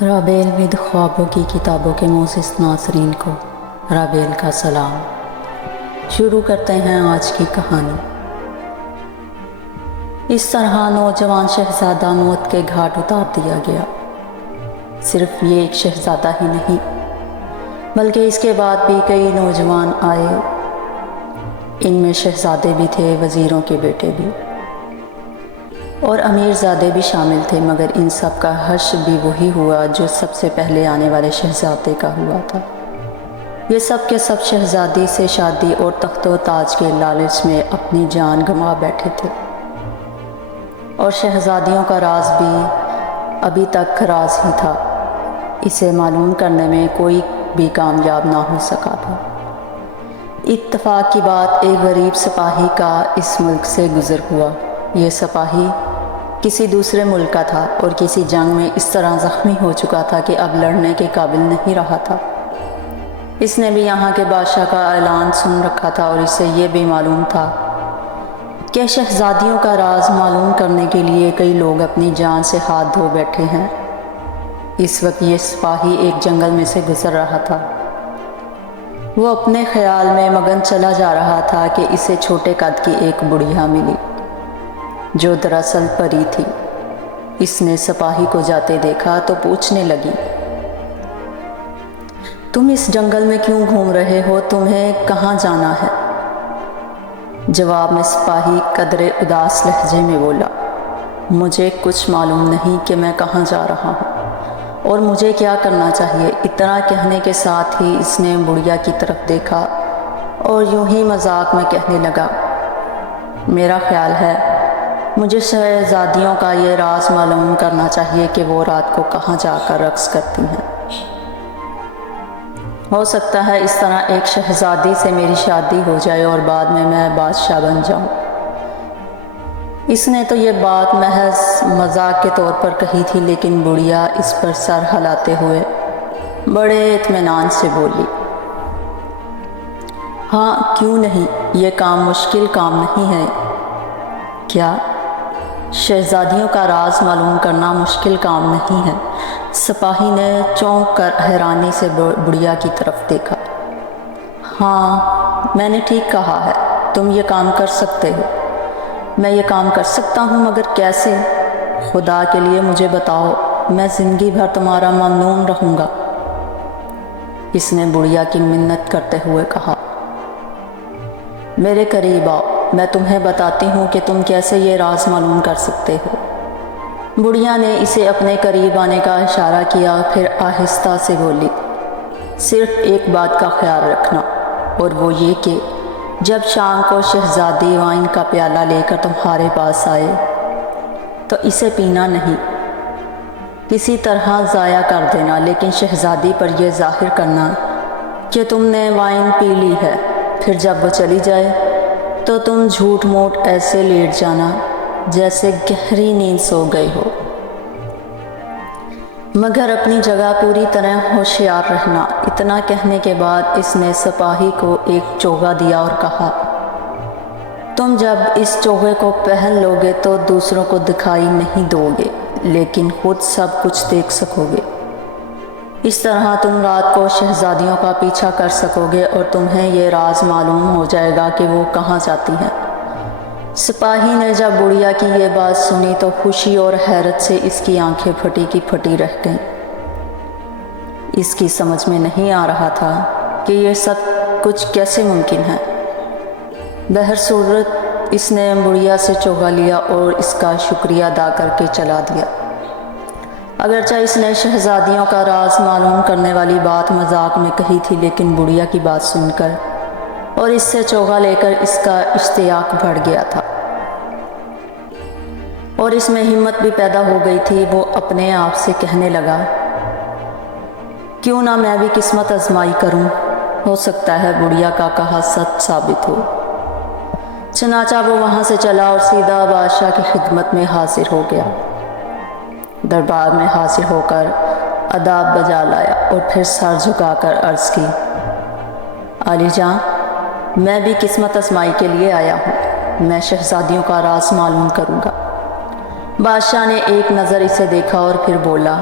Rabeel with خوابوں کی کتابوں کے موسس ناظرین کو رابیل کا سلام۔ شروع کرتے ہیں آج کی کہانی۔ اس طرح نوجوان شہزادہ موت کے گھاٹ اتار دیا گیا۔ صرف یہ ایک شہزادہ ہی نہیں بلکہ اس کے بعد بھی کئی نوجوان آئے۔ ان میں شہزادے بھی تھے، وزیروں کے بیٹے بھی اور امیر زادے بھی شامل تھے، مگر ان سب کا حشر بھی وہی ہوا جو سب سے پہلے آنے والے شہزادے کا ہوا تھا۔ یہ سب کے سب شہزادی سے شادی اور تخت و تاج کے لالچ میں اپنی جان گنوا بیٹھے تھے، اور شہزادیوں کا راز بھی ابھی تک راز ہی تھا۔ اسے معلوم کرنے میں کوئی بھی کامیاب نہ ہو سکا تھا۔ اتفاق کی بات ایک غریب سپاہی کا اس ملک سے گزر ہوا۔ یہ سپاہی کسی دوسرے ملک کا تھا اور کسی جنگ میں اس طرح زخمی ہو چکا تھا کہ اب لڑنے کے قابل نہیں رہا تھا۔ اس نے بھی یہاں کے بادشاہ کا اعلان سن رکھا تھا اور اسے یہ بھی معلوم تھا کہ شہزادیوں کا راز معلوم کرنے کے لیے کئی لوگ اپنی جان سے ہاتھ دھو بیٹھے ہیں۔ اس وقت یہ سپاہی ایک جنگل میں سے گزر رہا تھا۔ وہ اپنے خیال میں مگن چلا جا رہا تھا کہ اسے چھوٹے قد کی ایک بڑھیا ملی جو دراصل پری تھی۔ اس نے سپاہی کو جاتے دیکھا تو پوچھنے لگی، تم اس جنگل میں کیوں گھوم رہے ہو؟ تمہیں کہاں جانا ہے؟ جواب میں سپاہی قدرے اداس لہجے میں بولا، مجھے کچھ معلوم نہیں کہ میں کہاں جا رہا ہوں اور مجھے کیا کرنا چاہیے۔ اتنا کہنے کے ساتھ ہی اس نے بڑھیا کی طرف دیکھا اور یوں ہی مذاق میں کہنے لگا، میرا خیال ہے مجھے شہزادیوں کا یہ راز معلوم کرنا چاہیے کہ وہ رات کو کہاں جا کر رقص کرتی ہیں۔ ہو سکتا ہے اس طرح ایک شہزادی سے میری شادی ہو جائے اور بعد میں بادشاہ بن جاؤں۔ اس نے تو یہ بات محض مذاق کے طور پر کہی تھی، لیکن بڑھیا اس پر سر ہلاتے ہوئے بڑے اطمینان سے بولی، ہاں کیوں نہیں، یہ کام مشکل کام نہیں ہے۔ کیا؟ شہزادیوں کا راز معلوم کرنا مشکل کام نہیں ہے؟ سپاہی نے چونک کر حیرانی سے بڑھیا کی طرف دیکھا۔ ہاں میں نے ٹھیک کہا ہے، تم یہ کام کر سکتے ہو۔ میں یہ کام کر سکتا ہوں، مگر کیسے؟ خدا کے لیے مجھے بتاؤ، میں زندگی بھر تمہارا ممنون رہوں گا۔ اس نے بڑھیا کی منت کرتے ہوئے کہا، میرے قریب آؤ، میں تمہیں بتاتی ہوں کہ تم کیسے یہ راز معلوم کر سکتے ہو۔ بڑھیا نے اسے اپنے قریب آنے کا اشارہ کیا، پھر آہستہ سے بولی، صرف ایک بات کا خیال رکھنا، اور وہ یہ کہ جب شام کو شہزادی وائن کا پیالہ لے کر تمہارے پاس آئے تو اسے پینا نہیں، کسی طرح ضائع کر دینا، لیکن شہزادی پر یہ ظاہر کرنا کہ تم نے وائن پی لی ہے۔ پھر جب وہ چلی جائے تو تم جھوٹ موٹ ایسے لیٹ جانا جیسے گہری نیند سو گئے ہو، مگر اپنی جگہ پوری طرح ہوشیار رہنا۔ اتنا کہنے کے بعد اس نے سپاہی کو ایک چوغا دیا اور کہا، تم جب اس چوغے کو پہن لو گے تو دوسروں کو دکھائی نہیں دو گے، لیکن خود سب کچھ دیکھ سکو گے۔ اس طرح تم رات کو شہزادیوں کا پیچھا کر سکو گے اور تمہیں یہ راز معلوم ہو جائے گا کہ وہ کہاں جاتی ہیں۔ سپاہی نے جب بڑھیا کی یہ بات سنی تو خوشی اور حیرت سے اس کی آنکھیں پھٹی کی پھٹی رہ گئیں۔ اس کی سمجھ میں نہیں آ رہا تھا کہ یہ سب کچھ کیسے ممکن ہے۔ بہرصورت اس نے بڑھیا سے چوغا لیا اور اس کا شکریہ ادا کر کے چلا دیا۔ اگرچہ اس نے شہزادیوں کا راز معلوم کرنے والی بات مذاق میں کہی تھی، لیکن بڑھیا کی بات سن کر اور اس سے چوغا لے کر اس کا اشتیاق بڑھ گیا تھا اور اس میں ہمت بھی پیدا ہو گئی تھی۔ وہ اپنے آپ سے کہنے لگا، کیوں نہ میں بھی قسمت آزمائی کروں، ہو سکتا ہے بڑھیا کا کہا سچ ثابت ہو۔ چنانچہ وہ وہاں سے چلا اور سیدھا بادشاہ کی خدمت میں حاضر ہو گیا۔ دربار میں حاضر ہو کر آداب بجا لایا اور پھر سر جھکا کر عرض کی، عالی جاں، میں بھی قسمت آزمائی کے لیے آیا ہوں، میں شہزادیوں کا راز معلوم کروں گا۔ بادشاہ نے ایک نظر اسے دیکھا اور پھر بولا،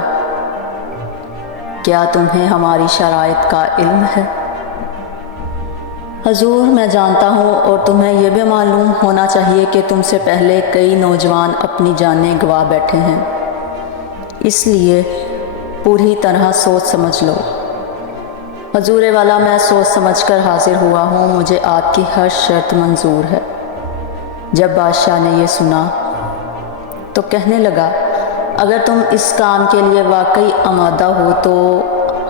کیا تمہیں ہماری شرائط کا علم ہے؟ حضور، میں جانتا ہوں اور تمہیں یہ بھی معلوم ہونا چاہیے کہ تم سے پہلے کئی نوجوان اپنی جانیں گنوا بیٹھے ہیں، اس لیے پوری طرح سوچ سمجھ لو۔ حضور والا، میں سوچ سمجھ کر حاضر ہوا ہوں، مجھے آپ کی ہر شرط منظور ہے۔ جب بادشاہ نے یہ سنا تو کہنے لگا، اگر تم اس کام کے لیے واقعی آمادہ ہو تو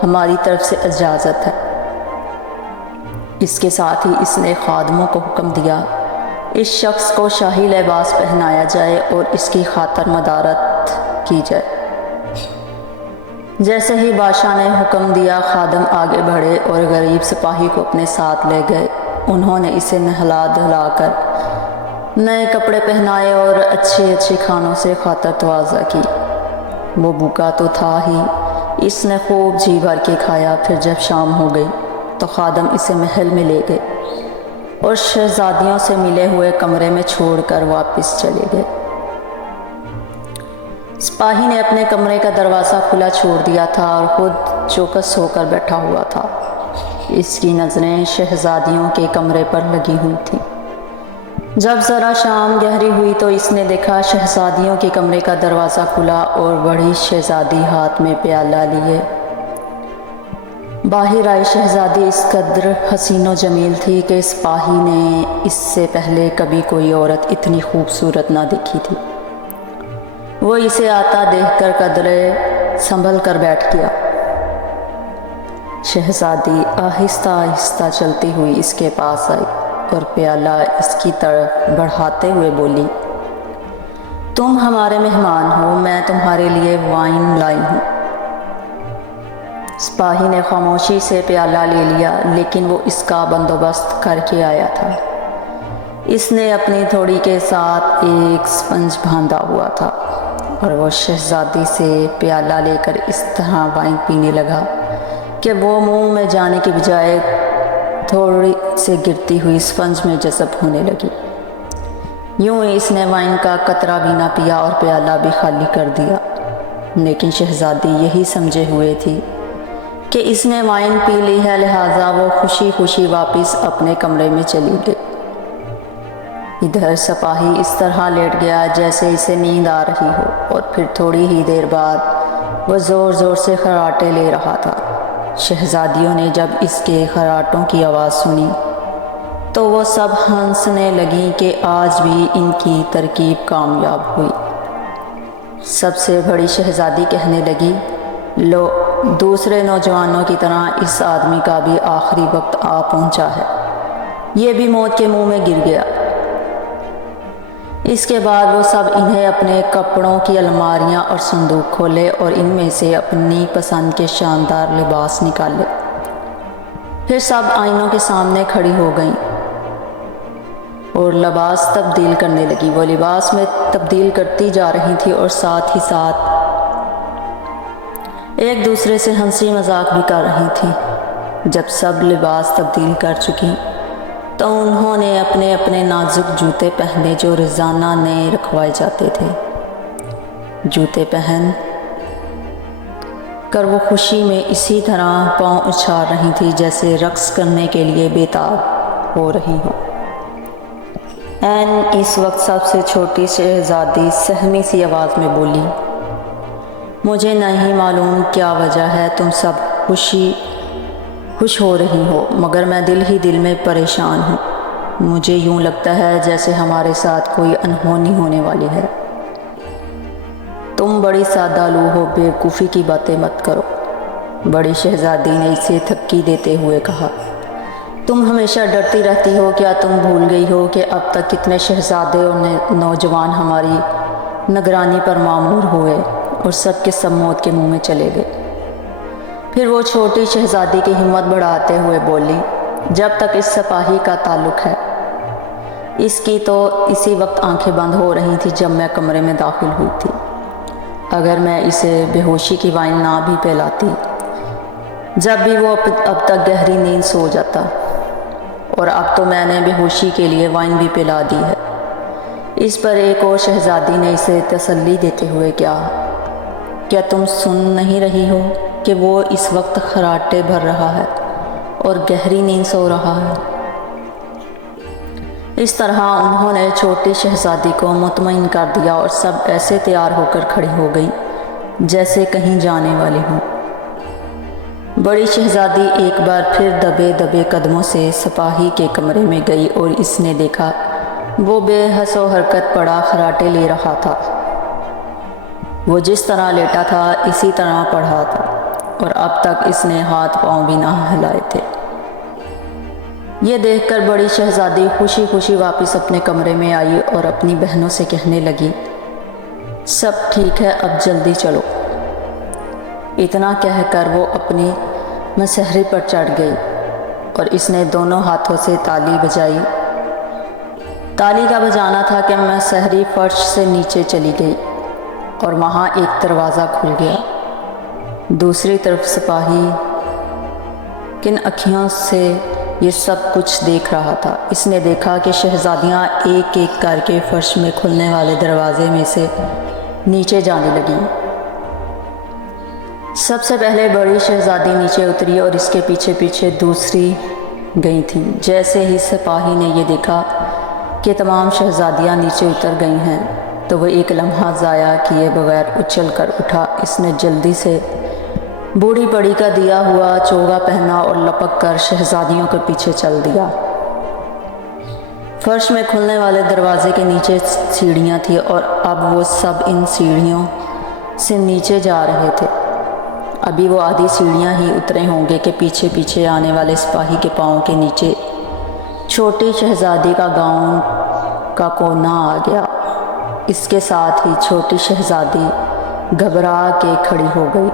ہماری طرف سے اجازت ہے۔ اس کے ساتھ ہی اس نے خادموں کو حکم دیا، اس شخص کو شاہی لباس پہنایا جائے اور اس کی خاطر مدارت کی جائے۔ جیسے ہی بادشاہ نے حکم دیا، خادم آگے بڑھے اور غریب سپاہی کو اپنے ساتھ لے گئے۔ انہوں نے اسے نہلا دھلا کر نئے کپڑے پہنائے اور اچھے کھانوں سے خاطر تواضع کی۔ وہ بھوکا تو تھا ہی، اس نے خوب جی بھر کے کھایا۔ پھر جب شام ہو گئی تو خادم اسے محل میں لے گئے اور شہزادیوں سے ملے ہوئے کمرے میں چھوڑ کر واپس چلے گئے۔ سپاہی نے اپنے کمرے کا دروازہ کھلا چھوڑ دیا تھا اور خود چوکس ہو کر بیٹھا ہوا تھا۔ اس کی نظریں شہزادیوں کے کمرے پر لگی ہوئی تھیں۔ جب ذرا شام گہری ہوئی تو اس نے دیکھا شہزادیوں کے کمرے کا دروازہ کھلا اور بڑی شہزادی ہاتھ میں پیالہ لیے باہر آئی۔ شہزادی اس قدر حسین و جمیل تھی کہ سپاہی نے اس سے پہلے کبھی کوئی عورت اتنی خوبصورت نہ دیکھی تھی۔ وہ اسے آتا دیکھ کر قدرے سنبھل کر بیٹھ گیا۔ شہزادی آہستہ آہستہ چلتی ہوئی اس کے پاس آئی اور پیالہ اس کی طرف بڑھاتے ہوئے بولی، تم ہمارے مہمان ہو، میں تمہارے لیے وائن لائی ہوں۔ سپاہی نے خاموشی سے پیالہ لے لیا، لیکن وہ اس کا بندوبست کر کے آیا تھا۔ اس نے اپنی تھوڑی کے ساتھ ایک سپنج باندھا ہوا تھا اور وہ شہزادی سے پیالہ لے کر اس طرح وائن پینے لگا کہ وہ منہ میں جانے کی بجائے تھوڑی سے گرتی ہوئی سپنج میں جذب ہونے لگی۔ یوں ہی اس نے وائن کا قطرہ بھی نہ پیا اور پیالہ بھی خالی کر دیا۔ لیکن شہزادی یہی سمجھے ہوئے تھی کہ اس نے وائن پی لی ہے، لہٰذا وہ خوشی خوشی واپس اپنے کمرے میں چلی گئی۔ ادھر سپاہی اس طرح لیٹ گیا جیسے اسے نیند آ رہی ہو، اور پھر تھوڑی ہی دیر بعد وہ زور زور سے خراٹے لے رہا تھا۔ شہزادیوں نے جب اس کے خراٹوں کی آواز سنی تو وہ سب ہنسنے لگیں کہ آج بھی ان کی ترکیب کامیاب ہوئی۔ سب سے بڑی شہزادی کہنے لگی، لو، دوسرے نوجوانوں کی طرح اس آدمی کا بھی آخری وقت آ پہنچا ہے، یہ بھی موت کے منہ میں گر گیا۔ اس کے بعد وہ سب انہیں اپنے کپڑوں کی الماریاں اور صندوق کھولے اور ان میں سے اپنی پسند کے شاندار لباس نکالے۔ پھر سب آئینوں کے سامنے کھڑی ہو گئیں اور لباس تبدیل کرنے لگی۔ وہ لباس میں تبدیل کرتی جا رہی تھی اور ساتھ ہی ساتھ ایک دوسرے سے ہنسی مذاق بھی کر رہی تھی۔ جب سب لباس تبدیل کر چکی تو انہوں نے اپنے اپنے نازک جوتے پہنے جو روزانہ نئے رکھوائے جاتے تھے۔ جوتے پہن کر وہ خوشی میں اسی طرح پاؤں اچھال رہی تھی جیسے رقص کرنے کے لیے بیتاب ہو رہی ہوں۔ اس وقت سب سے چھوٹی شہزادی سہمی سی آواز میں بولی، مجھے نہیں معلوم کیا وجہ ہے تم سب خوش ہو رہی ہو، مگر میں دل ہی دل میں پریشان ہوں۔ مجھے یوں لگتا ہے جیسے ہمارے ساتھ کوئی انہونی ہونے والی ہے۔ تم بڑی سادہ لو ہو، بیوقوفی کی باتیں مت کرو، بڑی شہزادی نے اسے تھپکی دیتے ہوئے کہا۔ تم ہمیشہ ڈرتی رہتی ہو، کیا تم بھول گئی ہو کہ اب تک کتنے شہزادے اور نوجوان ہماری نگرانی پر معمور ہوئے اور سب کے سب موت کے منہ میں چلے گئے؟ پھر وہ چھوٹی شہزادی کی ہمت بڑھاتے ہوئے بولی، جب تک اس سپاہی کا تعلق ہے، اس کی تو اسی وقت آنکھیں بند ہو رہی تھی جب میں کمرے میں داخل ہوئی تھی۔ اگر میں اسے بے ہوشی کی وائن نہ بھی پلاتی، جب بھی وہ اب تک گہری نیند سو جاتا، اور اب تو میں نے بے ہوشی کے لیے وائن بھی پلا دی ہے۔ اس پر ایک اور شہزادی نے اسے تسلی دیتے ہوئے کیا تم سن نہیں رہی ہو؟ کہ وہ اس وقت خراٹے بھر رہا ہے اور گہری نیند سو رہا ہے۔ اس طرح انہوں نے چھوٹی شہزادی کو مطمئن کر دیا اور سب ایسے تیار ہو کر کھڑی ہو گئی جیسے کہیں جانے والی ہوں۔ بڑی شہزادی ایک بار پھر دبے دبے قدموں سے سپاہی کے کمرے میں گئی اور اس نے دیکھا وہ بے حس و حرکت پڑا خراٹے لے رہا تھا۔ وہ جس طرح لیٹا تھا اسی طرح پڑھا تھا اور اب تک اس نے ہاتھ پاؤں بھی نہ ہلائے تھے۔ یہ دیکھ کر بڑی شہزادی خوشی خوشی واپس اپنے کمرے میں آئی اور اپنی بہنوں سے کہنے لگی، سب ٹھیک ہے، اب جلدی چلو۔ اتنا کہہ کر وہ اپنی مسہری پر چڑھ گئی اور اس نے دونوں ہاتھوں سے تالی بجائی۔ تالی کا بجانا تھا کہ مسہری فرش سے نیچے چلی گئی اور وہاں ایک دروازہ کھل گیا۔ دوسری طرف سپاہی کن اکھیوں سے یہ سب کچھ دیکھ رہا تھا۔ اس نے دیکھا کہ شہزادیاں ایک ایک کر کے فرش میں کھلنے والے دروازے میں سے نیچے جانے لگیں۔ سب سے پہلے بڑی شہزادی نیچے اتری اور اس کے پیچھے پیچھے دوسری گئی تھیں۔ جیسے ہی سپاہی نے یہ دیکھا کہ تمام شہزادیاں نیچے اتر گئی ہیں تو وہ ایک لمحہ ضائع کیے بغیر اچھل کر اٹھا۔ اس نے جلدی سے بوڑھی پڑی کا دیا ہوا چوگا پہنا اور لپک کر شہزادیوں کے پیچھے چل دیا۔ فرش میں کھلنے والے دروازے کے نیچے سیڑھیاں تھیں اور اب وہ سب ان سیڑھیوں سے نیچے جا رہے تھے۔ ابھی وہ آدھی سیڑھیاں ہی اترے ہوں گے کہ پیچھے پیچھے آنے والے سپاہی کے پاؤں کے نیچے چھوٹی شہزادی کا گاؤن کا کونا آ گیا۔ اس کے ساتھ ہی چھوٹی شہزادی گھبرا کے کھڑی ہو گئی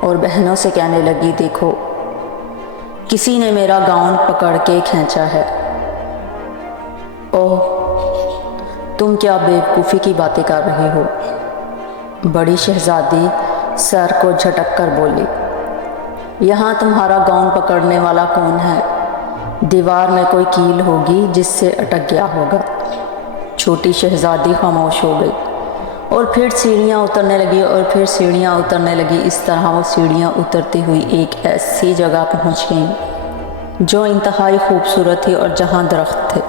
اور بہنوں سے کہنے لگی، دیکھو، کسی نے میرا گاؤن پکڑ کے کھینچا ہے۔ اوہ، تم کیا بیوقوفی کی باتیں کر رہی ہو؟ بڑی شہزادی سر کو جھٹک کر بولی، یہاں تمہارا گاؤن پکڑنے والا کون ہے؟ دیوار میں کوئی کیل ہوگی جس سے اٹک گیا ہوگا۔ چھوٹی شہزادی خاموش ہو گئی اور پھر سیڑھیاں اترنے لگی اور پھر سیڑھیاں اترنے لگی۔ اس طرح وہ سیڑھیاں اترتی ہوئی ایک ایسی جگہ پہنچ گئیں جو انتہائی خوبصورت تھی اور جہاں درخت تھے۔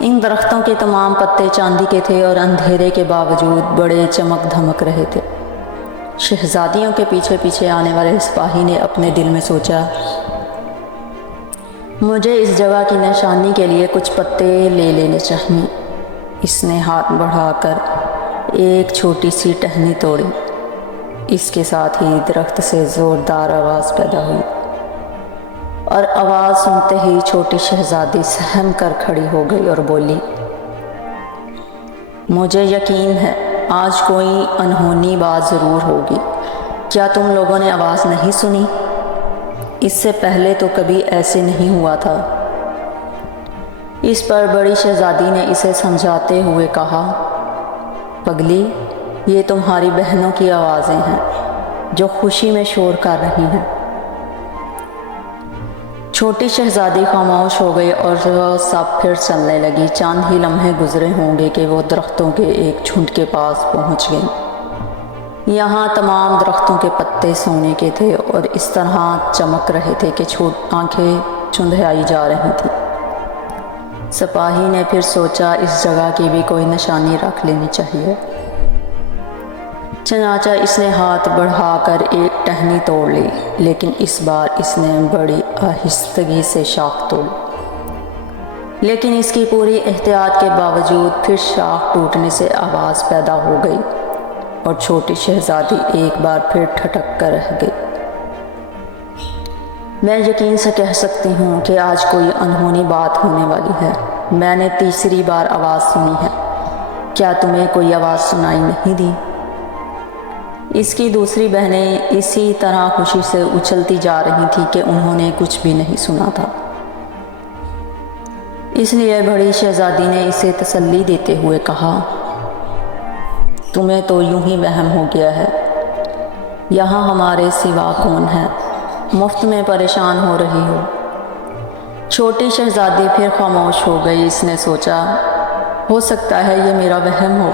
ان درختوں کے تمام پتے چاندی کے تھے اور اندھیرے کے باوجود بڑے چمک دھمک رہے تھے۔ شہزادیوں کے پیچھے پیچھے آنے والے سپاہی نے اپنے دل میں سوچا، مجھے اس جگہ کی نشانی کے لیے کچھ پتے لے لینے چاہیے۔ اس نے ہاتھ بڑھا کر ایک چھوٹی سی ٹہنی توڑی۔ اس کے ساتھ ہی درخت سے زوردار آواز پیدا ہوئی اور آواز سنتے ہی چھوٹی شہزادی سہم کر کھڑی ہو گئی اور بولی، مجھے یقین ہے آج کوئی انہونی بات ضرور ہوگی۔ کیا تم لوگوں نے آواز نہیں سنی؟ اس سے پہلے تو کبھی ایسے نہیں ہوا تھا۔ اس پر بڑی شہزادی نے اسے سمجھاتے ہوئے کہا، پگلی، یہ تمہاری بہنوں کی آوازیں ہیں جو خوشی میں شور کر رہی ہیں۔ چھوٹی شہزادی خاموش ہو گئی اور وہ سب پھر چلنے لگی۔ چند ہی لمحے گزرے ہوں گے کہ وہ درختوں کے ایک جھنڈ کے پاس پہنچ گئی۔ یہاں تمام درختوں کے پتے سونے کے تھے اور اس طرح چمک رہے تھے کہ آنکھیں چندھیائی جا رہی تھیں۔ سپاہی نے پھر سوچا اس جگہ کی بھی کوئی نشانی رکھ لینی چاہیے۔ چنانچہ اس نے ہاتھ بڑھا کر ایک ٹہنی توڑ لی، لیکن اس بار اس نے بڑی آہستگی سے شاخ توڑی۔ لیکن اس کی پوری احتیاط کے باوجود پھر شاخ ٹوٹنے سے آواز پیدا ہو گئی اور چھوٹی شہزادی ایک بار پھر ٹھٹک کر رہ گئی۔ میں یقین سے کہہ سکتی ہوں کہ آج کوئی انہونی بات ہونے والی ہے۔ میں نے تیسری بار آواز سنی ہے۔ کیا تمہیں کوئی آواز سنائی نہیں دی؟ اس کی دوسری بہنیں اسی طرح خوشی سے اچھلتی جا رہی تھیں کہ انہوں نے کچھ بھی نہیں سنا تھا۔ اس لیے بڑی شہزادی نے اسے تسلی دیتے ہوئے کہا، تمہیں تو یوں ہی وہم ہو گیا ہے۔ یہاں ہمارے سوا کون ہے؟ مفت میں پریشان ہو رہی ہو۔ چھوٹی شہزادی پھر خاموش ہو گئی۔ اس نے سوچا، ہو سکتا ہے یہ میرا وہم ہو،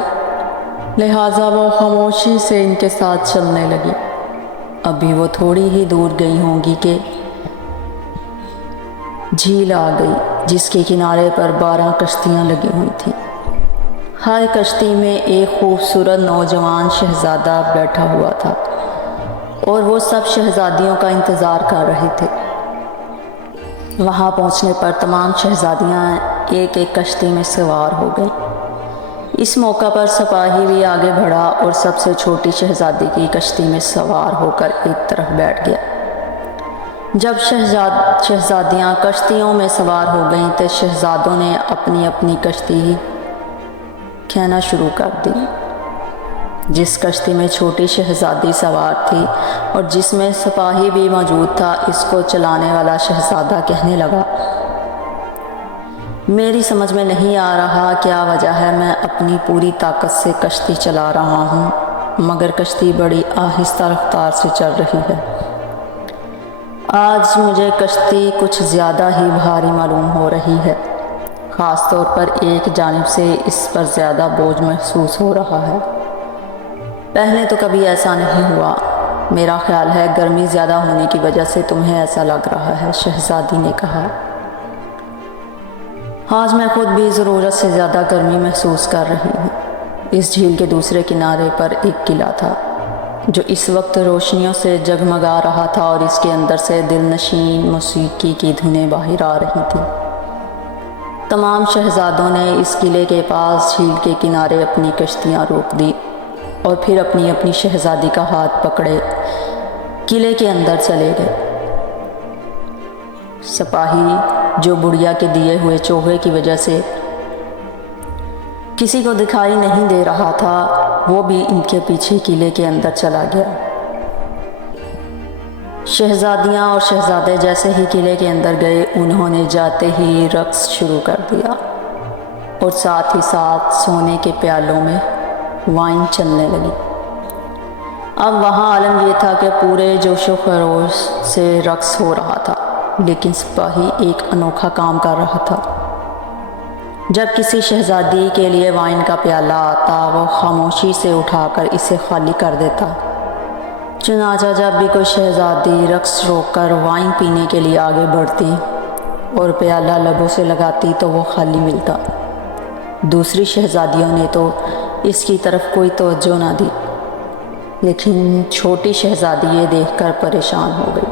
لہٰذا وہ خاموشی سے ان کے ساتھ چلنے لگی۔ ابھی وہ تھوڑی ہی دور گئی ہوں گی کہ جھیل آ گئی جس کے کنارے پر 12 کشتیاں لگی ہوئی تھیں۔ ہر کشتی میں ایک خوبصورت نوجوان شہزادہ بیٹھا ہوا تھا اور وہ سب شہزادیوں کا انتظار کر رہے تھے۔ وہاں پہنچنے پر تمام شہزادیاں ایک ایک کشتی میں سوار ہو گئیں۔ اس موقع پر سپاہی بھی آگے بڑھا اور سب سے چھوٹی شہزادی کی کشتی میں سوار ہو کر ایک طرف بیٹھ گیا۔ جب شہزادیاں کشتیوں میں سوار ہو گئیں تو شہزادوں نے اپنی اپنی کشتی کھینا شروع کر دی۔ جس کشتی میں چھوٹی شہزادی سوار تھی اور جس میں سپاہی بھی موجود تھا، اس کو چلانے والا شہزادہ کہنے لگا، میری سمجھ میں نہیں آ رہا کیا وجہ ہے، میں اپنی پوری طاقت سے کشتی چلا رہا ہوں مگر کشتی بڑی آہستہ رفتار سے چل رہی ہے۔ آج مجھے کشتی کچھ زیادہ ہی بھاری معلوم ہو رہی ہے، خاص طور پر ایک جانب سے اس پر زیادہ بوجھ محسوس ہو رہا ہے۔ پہلے تو کبھی ایسا نہیں ہوا، میرا خیال ہے گرمی زیادہ ہونے کی وجہ سے تمہیں ایسا لگ رہا ہے، شہزادی نے کہا۔ آج میں خود بھی ضرورت سے زیادہ گرمی محسوس کر رہی ہوں۔ اس جھیل کے دوسرے کنارے پر ایک قلعہ تھا جو اس وقت روشنیوں سے جگمگا رہا تھا اور اس کے اندر سے دل نشین موسیقی کی دھنیں باہر آ رہی تھیں۔ تمام شہزادوں نے اس قلعے کے پاس جھیل کے کنارے اپنی کشتیاں روک دی اور پھر اپنی اپنی شہزادی کا ہاتھ پکڑے قلعے کے اندر چلے گئے۔ سپاہی جو بڑھیا کے دیے ہوئے چوغے کی وجہ سے کسی کو دکھائی نہیں دے رہا تھا، وہ بھی ان کے پیچھے قلعے کے اندر چلا گیا۔ شہزادیاں اور شہزادے جیسے ہی قلعے کے اندر گئے، انہوں نے جاتے ہی رقص شروع کر دیا اور ساتھ ہی ساتھ سونے کے پیالوں میں وائن چلنے لگی۔ اب وہاں عالم یہ تھا کہ پورے جوش و خروش سے رقص ہو رہا تھا، لیکن سپاہی ایک انوکھا کام کر رہا تھا۔ جب کسی شہزادی کے لیے وائن کا پیالہ آتا، وہ خاموشی سے اٹھا کر اسے خالی کر دیتا۔ چنانچہ جب بھی کوئی شہزادی رقص روک کر وائن پینے کے لیے آگے بڑھتی اور پیالہ لبوں سے لگاتی تو وہ خالی ملتا۔ دوسری شہزادیوں نے تو اس کی طرف کوئی توجہ نہ دی، لیکن چھوٹی شہزادی یہ دیکھ کر پریشان ہو گئی۔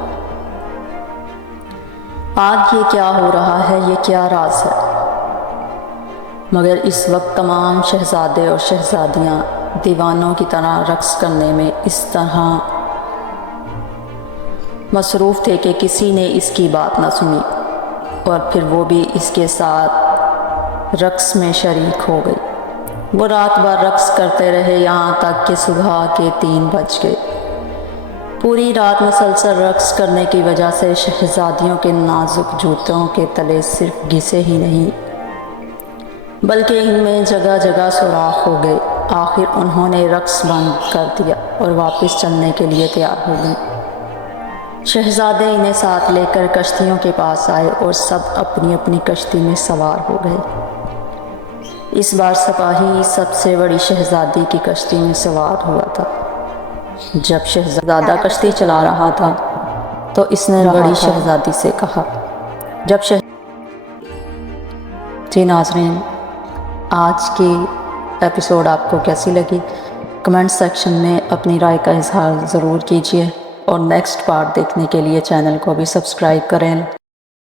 آج یہ کیا ہو رہا ہے، یہ کیا راز ہے؟ مگر اس وقت تمام شہزادے اور شہزادیاں دیوانوں کی طرح رقص کرنے میں اس طرح مصروف تھے کہ کسی نے اس کی بات نہ سنی، اور پھر وہ بھی اس کے ساتھ رقص میں شریک ہو گئی۔ وہ رات بھر رقص کرتے رہے یہاں تک کہ صبح کے 3 بج گئے۔ پوری رات مسلسل رقص کرنے کی وجہ سے شہزادیوں کے نازک جوتوں کے تلے صرف گھسے ہی نہیں بلکہ ان میں جگہ جگہ سوراخ ہو گئے۔ آخر انہوں نے رقص بند کر دیا اور واپس چلنے کے لیے تیار ہو گئیں۔ شہزادے انہیں ساتھ لے کر کشتیوں کے پاس آئے اور سب اپنی اپنی کشتی میں سوار ہو گئے۔ اس بار سپاہی سب سے بڑی شہزادی کی کشتی میں سوار ہوا تھا۔ جب شہزادہ کشتی چلا رہا تھا تو اس نے بڑی شہزادی سے کہا، جی ناظرین، آج کی ایپیسوڈ آپ کو کیسی لگی؟ کمنٹ سیکشن میں اپنی رائے کا اظہار ضرور کیجیے، اور نیکسٹ پارٹ دیکھنے کے لیے چینل کو بھی سبسکرائب کریں۔